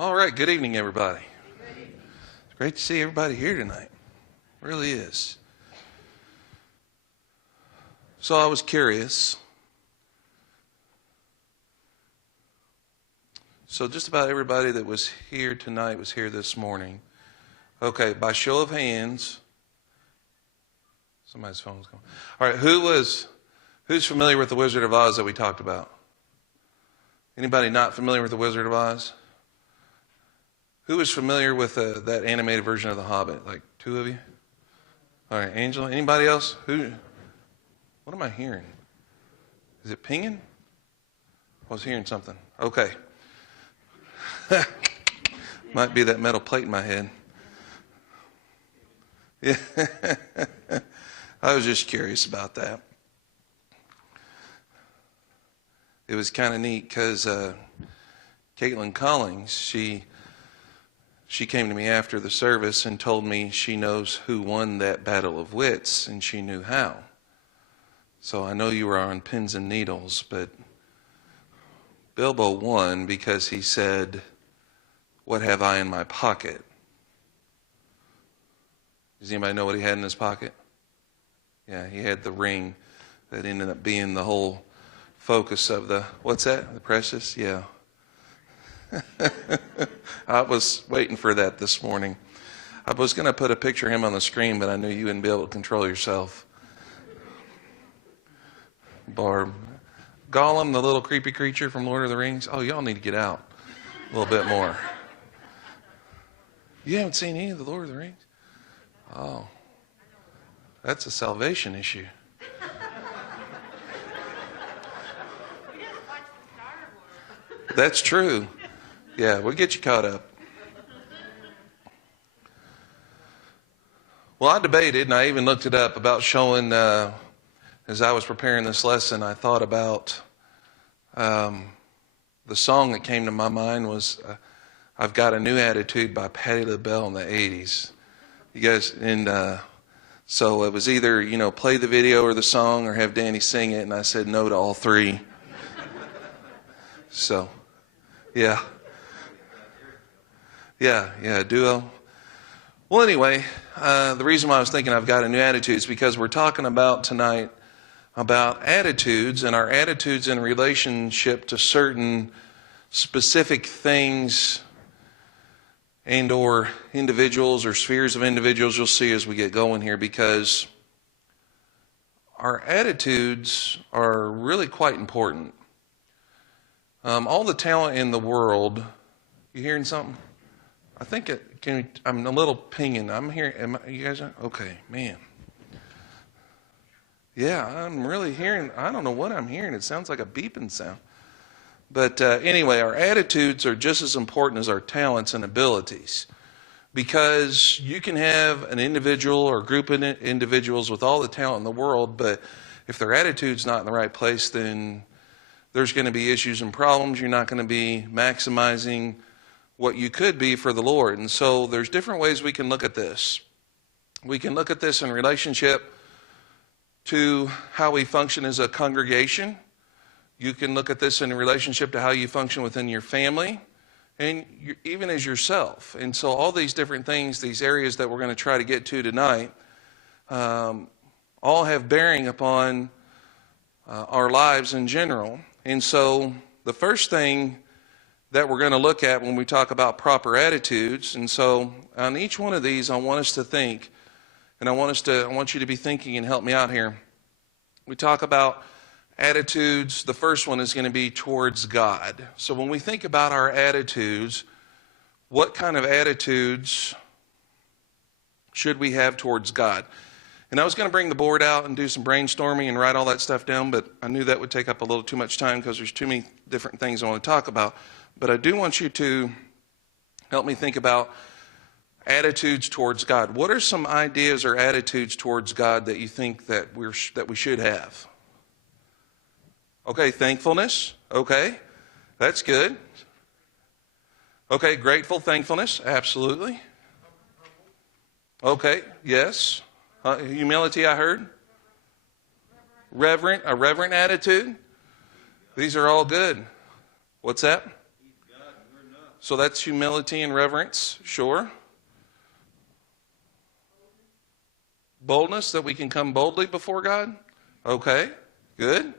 All right, good evening, everybody. It's great to see everybody here tonight. It really is. So I was curious. So just about everybody that was here tonight was here this morning. Okay, by show of hands. Somebody's phone's going. All right, who's familiar with the Wizard of Oz that we talked about? Anybody not familiar with the Wizard of Oz? Who is familiar with that animated version of The Hobbit? Like two of you? All right, Angela. Anybody else? Who? What am I hearing? Is it pinging? I was hearing something. Okay. Might be that metal plate in my head. Yeah. I was just curious about that. It was kind of neat because Caitlin Collins, she came to me after the service and told me she knows who won that battle of wits, and she knew how. So I know you were on pins and needles, but Bilbo won because he said, "What have I in my pocket?" Does anybody know what he had in his pocket? Yeah, he had the ring that ended up being the whole focus of the, what's that? The precious? Yeah. I was waiting for that this morning. I was going to put a picture of him on the screen, but I knew you wouldn't be able to control yourself. Barb. Gollum, the little creepy creature from Lord of the Rings. Oh, y'all need to get out a little bit more. You haven't seen any of the Lord of the Rings? Oh, that's a salvation issue. That's true. Yeah, we'll get you caught up. Well, I debated, and I even looked it up about showing, as I was preparing this lesson, I thought about the song that came to my mind was I've Got a New Attitude by Patti LaBelle in the 80s. You guys, and so it was either, play the video or the song or have Danny sing it, and I said no to all three. So, yeah. Yeah, duo. Well, anyway, the reason why I was thinking I've got a new attitude is because we're talking about tonight about attitudes and our attitudes in relationship to certain specific things and or individuals or spheres of individuals. You'll see as we get going here, because our attitudes are really quite important. All the talent in the world. You hearing something? I think I'm a little pinging. I'm hearing. You guys? Okay, man. Yeah, I'm really hearing. I don't know what I'm hearing. It sounds like a beeping sound. But anyway, our attitudes are just as important as our talents and abilities, because you can have an individual or group of individuals with all the talent in the world, but if their attitude's not in the right place, then there's going to be issues and problems. You're not going to be maximizing what you could be for the Lord. And so there's different ways we can look at this. We can look at this in relationship to how we function as a congregation. You can look at this in relationship to how you function within your family and even as yourself. And so all these different things, these areas that we're going to try to get to tonight, all have bearing upon our lives in general. And so the first thing that we're going to look at when we talk about proper attitudes, and so on each one of these I want us to think, and I want you to be thinking and help me out here. We talk about attitudes. The first one is going to be towards God. So when we think about our attitudes, what kind of attitudes should we have towards God? And I was going to bring the board out and do some brainstorming and write all that stuff down, but I knew that would take up a little too much time because there's too many different things I want to talk about. But I do want you to help me think about attitudes towards God. What are some ideas or attitudes towards God that you think that we should have? Okay, thankfulness. Okay, that's good. Okay, grateful, thankfulness. Absolutely. Okay, yes. Humility, I heard. Reverent, a reverent attitude. These are all good. What's that? So that's humility and reverence, sure. Boldness, that we can come boldly before God. Okay, good.